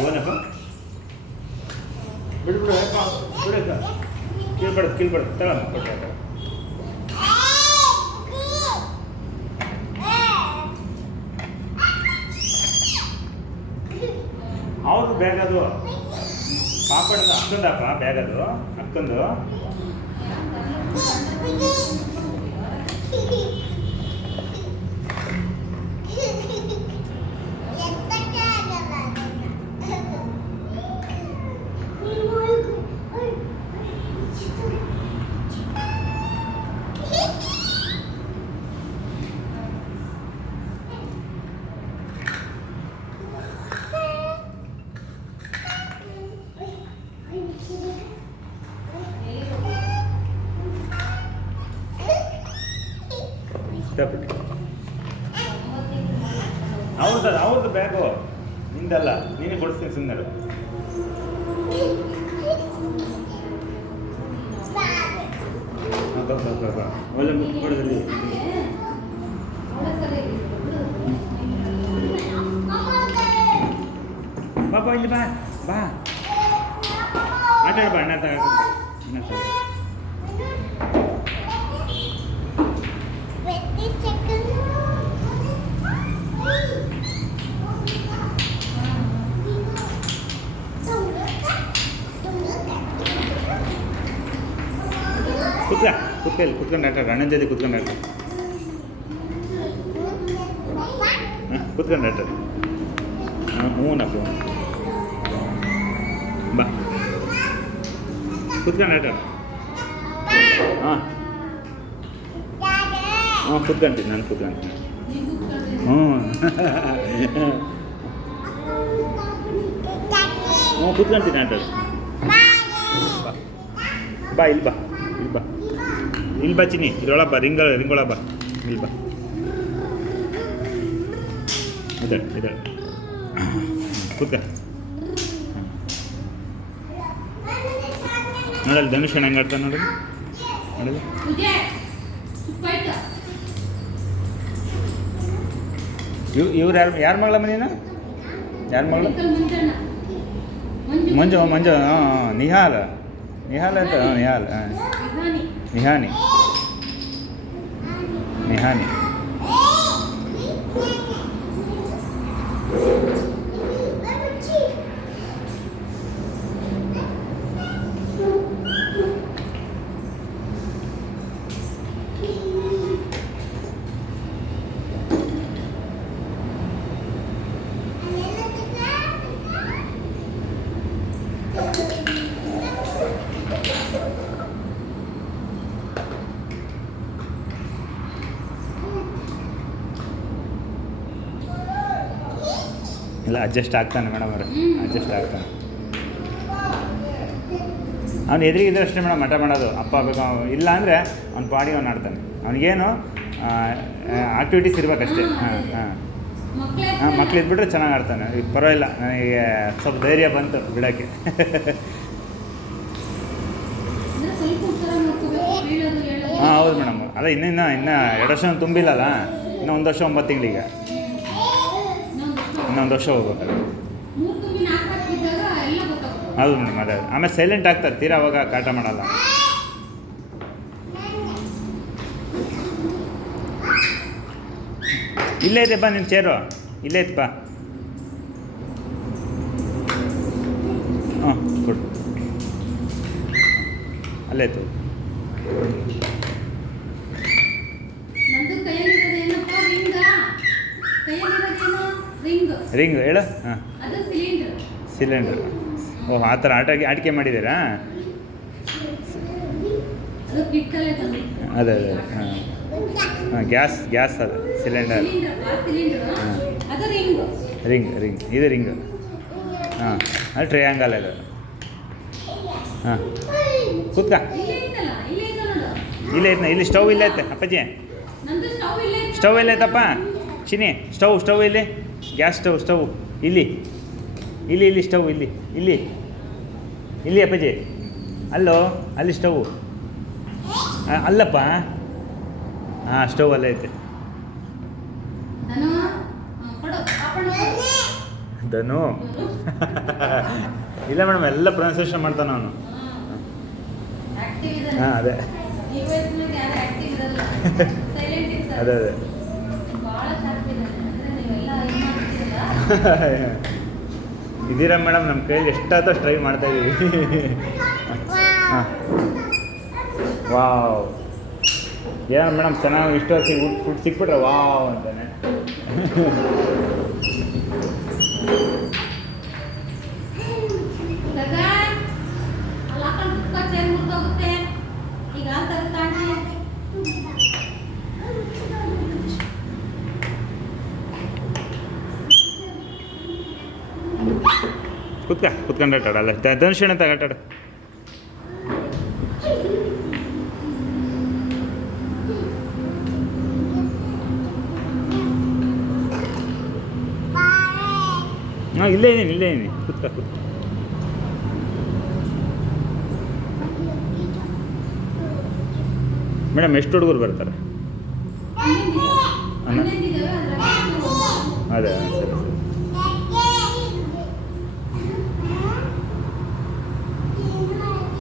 ಏನಪ್ಪ ಬಿಡು ಬಿಡು ಬಿಡಕ್ಕ ಕೀಳ್ಬಾರ್ದು ತಗೊಮ್ಮ ಕೊಟ್ಟೆ ಹೌದು ಬ್ಯಾಗ್ ಅದು ಪಾಪಡದ ಅಕ್ಕಂದಪ್ಪ ಬ್ಯಾಗ್ ಅದು ಅಕ್ಕಂದು ಅವ್ರದ್ದು ಬ್ಯಾಗು ನಿಂದಲ್ಲ ನೀನೇ ಕೊಡಿಸ್ತೀನಿ ಸುಮ್ಮನೆ ಒಳ್ಳೆ ಮುಟ್ಕೊಡೋದಲ್ಲಿ ಬಾಪ ಇಲ್ಲಿ ಬಾ ಬಾ ಆಟಾಡ ಬಾ ಅಣ್ಣ ಕುತ್ಕೊಂಡು ಆಟಾಡ ಅಣ್ಣನ ಜೊತೆ ಕುತ್ಕೊಂಡು ಆಟ ಕುತ್ಕೊಂಡು ಆಟಾಡ ಹ್ಞೂನಪ್ಪ ಬಾ ಕುತ್ಕೊಂಡು ಆಟಾಡ ಹಾಂ ಕುತ್ಕೊಂತೀನಿ ನಾನು ಕುತ್ಕೊಂತೀನಿ ಕುತ್ಕೊಂತೀನಿ ಆಟಾಡ ಬಾ ಇಲ್ಲಿ ಬಾ ಇಲ್ಲಿ ಬಾ ಚಿನ್ನಿ ಇದ್ರೊಳಗೆ ಬಾ ರಿಂಗೊಳಗೆ ಬಾ ಇಲ್ಲಿ ಬಾ ಇದೆ ಕೂತ್ಕ ನೋಡಲ್ಲಿ ಧನುಷ್ ಹೆಂಗೆ ಆಡ್ತಾನೆ ನೋಡಿ ಇವ್ರು ಯಾರ ಮಗಳ ಮನೇನ ಯಾರ ಮಗಳು ಮಂಜು ಹಾಂ ನಿಹಾಲ್ ಅಂತ ನಿಹಾಲ್ ನಿಹಾನಿ ಇಲ್ಲ ಅಡ್ಜಸ್ಟ್ ಆಗ್ತಾನೆ ಮೇಡಮ್ ಅವ್ರೆ ಅಡ್ಜಸ್ಟ್ ಆಗ್ತಾನೆ ಅವ್ನು ಎದುರಿಗಿದ್ರೆ ಅಷ್ಟೇ ಮೇಡಮ್ ಹಠ ಮಾಡೋದು ಅಪ್ಪ ಬೇಕು ಇಲ್ಲ ಅಂದರೆ ಅವ್ನ ಪಾಡಿಗೆ ಅವ್ನು ಆಡ್ತಾನೆ ಅವನಿಗೇನು ಆಕ್ಟಿವಿಟೀಸ್ ಇರಬೇಕಷ್ಟೇ ಮಕ್ಳು ಇದ್ಬಿಟ್ರೆ ಚೆನ್ನಾಗಿ ಆಡ್ತಾನೆ ಈಗ ಪರವಾಗಿಲ್ಲ ನನಗೆ ಸ್ವಲ್ಪ ಧೈರ್ಯ ಬಂತು ಬಿಡೋಕ್ಕೆ ಹೌದು ಮೇಡಮ್ ಅಲ್ಲ ಇನ್ನೂ 2 ವರ್ಷ ತುಂಬಿಲ್ಲಲ್ಲ ಇನ್ನೂ 1 ವರ್ಷ 9 ತಿಂಗಳಿಗೆ ಇನ್ನೊಂದು ವರ್ಷ ಹೋಗ್ಬೇಕಲ್ಲ ಹೌದು ಮೇಡಮ್ ಅದೇ ಆಮೇಲೆ ಸೈಲೆಂಟ್ ಆಗ್ತಾರೆ ತೀರಾ ಅವಾಗ ಕಾಟ ಮಾಡಲ್ಲ ಇಲ್ಲೇ ಐತೆ ಬಾ ನಿನ್ನ ಚೇರು ಇಲ್ಲೇ ಐತೆ ಬಾ ಹಾಂ ಕೊಡು ಅಲ್ಲೇ ಐತೆ ರಿಂಗ್ ಹೇಳು ಹಾಂ ಸಿಲಿಂಡ್ರ್ ಓಹ್ ಆ ಥರ ಆಟಿಕೆ ಮಾಡಿದ್ದೀರಾ ಅದೇ ಹಾಂ ಗ್ಯಾಸ್ ಅದು ಸಿಲಿಂಡರ್ ಹಾಂ ರಿಂಗ್ ಇದು ರಿಂಗ್ ಹಾಂ ಅದು ಟ್ರಯಾಂಗಲ್ ಅದು ಹಾಂ ಕೂತ್ಕ ಇಲ್ಲೇ ಐತೆ ಇಲ್ಲಿ ಸ್ಟವ್ ಇಲ್ಲೇ ಐತೆ ಅಪ್ಪಾಜಿ ಸ್ಟವ್ ಎಲ್ಲೈತಪ್ಪ ಚಿನಿ ಸ್ಟವ್ ಇಲ್ಲಿ ಗ್ಯಾಸ್ ಸ್ಟವ್ ಇಲ್ಲಿ ಸ್ಟವ್ ಇಲ್ಲಿ ಅಪ್ಪಾಜಿ ಅಲ್ಲೋ ಅಲ್ಲಿ ಸ್ಟವ್ ಅಲ್ಲಪ್ಪ ಹಾಂ ಸ್ಟವ್ ಅಲ್ಲೇ ಐತೆ ಧನು ಇಲ್ಲ ಮೇಡಮ್, ಎಲ್ಲ ಪ್ರೊನೌನ್ಸಿಯೇಷನ್ ಮಾಡ್ತಾನೆ ಅವನು. ಹಾಂ ಅದೇ ಅದೇ ಅದೇ ಇದ್ದೀರಾ ಮೇಡಮ್, ನಮ್ಮ ಕೈಯಲ್ಲಿ ಎಷ್ಟಾದರೂ ಟ್ರೈ ಮಾಡ್ತಾ ಇದ್ದೀವಿ. ಹಾಂ ವಾವ್, ಏನೋ ಮೇಡಮ್ ಚೆನ್ನಾಗಿ ಇಷ್ಟು ಫುಡ್ ಸಿಕ್ಬಿಟ್ರೆ ವಾವ್ ಅಂತಾನೆ. ಕುತ್ಕೊಂಡು ಆಟಾಡಲ್ಲ, ಧನುಷಣ ತಗಾಟಾಡ. ಹಾಂ ಇಲ್ಲೇ ಇದ್ದೀನಿ ಕುತ್ಕ. ಮೇಡಮ್ ಎಷ್ಟು ಹುಡುಗರು ಬರ್ತಾರೆ? ಅದೇ ಸರಿ.